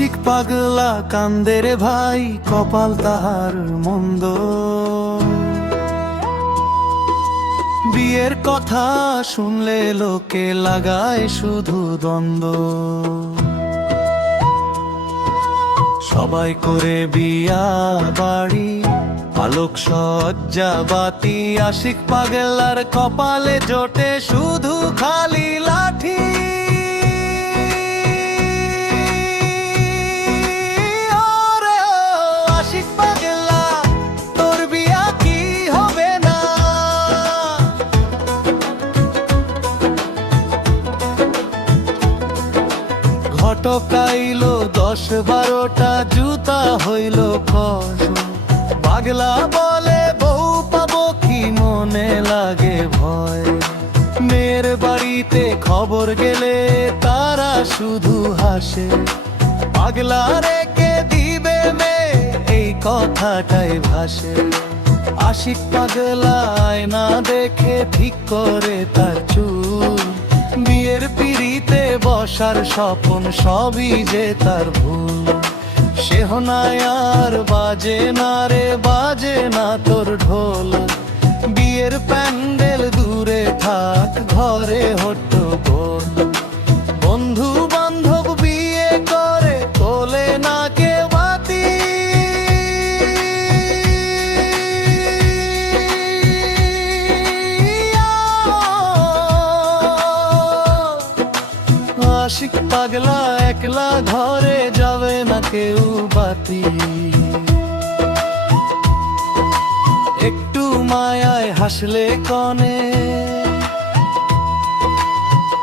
আশিক পাগলা কান্দে রে ভাই, কপাল তাহার মন্দ। বিয়ের কথা শুনলে লোকে লাগায় শুধু দ্বন্দ্ব। সবাই করে বিয়া বাড়ি, আলোক সজ্জা বাতি, আশিক পাগলার কপালে জোটে শুধু খালি লাঠি। ওরে ও আশিক পাগলা, তোর বিয়া কি হবে না? ঘটক আইলো 10-12টা, জুতা হইল খস। পাগলা বলে বউ পাবো কি, মনে লাগে ভয়। মেয়ের বাড়িতে খবর গেলে তারা শুধু হাসে। পাগলা রেখে দিবে মেয়ে, এই কথাটাই ভাসে। আশিক পাগলা আয়না দেখে ঠিক করে তার চুল। বিয়ের পিড়িতে বসার স্বপ্ন সবই যে তার ভুল। সেহনায় আর বাজে না রে, বাজে না তোর ঢোল। বিয়ের প্যান্ডেল দূরে থাক, ঘরে হট্টগোল। বন্ধু বান্ধব বিয়ে করে, তোলে না কে বাতি। আশিক পাগলা একলা, ঘরে যাবে না কেউ বাতি। একটু মায়ায় হাসলে কনে,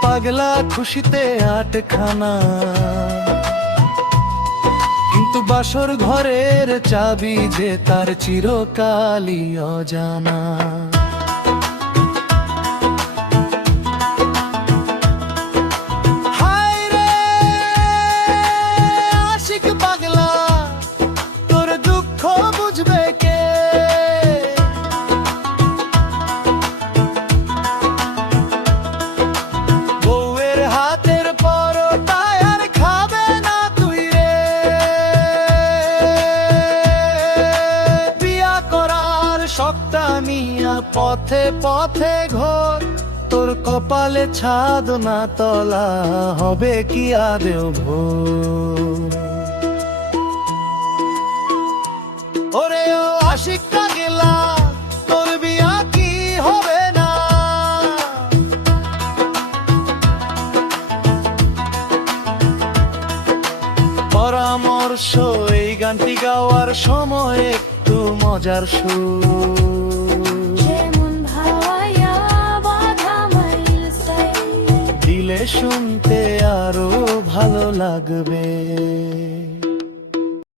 পাগলা খুশিতে আটখানা। কিন্তু বাসর ঘরের চাবি যে তার চিরকালই অজানা। শখটা নিয়া পথে পথে ঘোর, তোর কপালে ছাদ না তলা, হবে কি আদেও ভোর। ওরে ও আশিক পাগলা, তোর বিয়া কি হবে না? পরামর্শ এই গানটি গাওয়ার সময় একটু মজার সুর। দিলে শুনতে আরো ভালো লাগবে।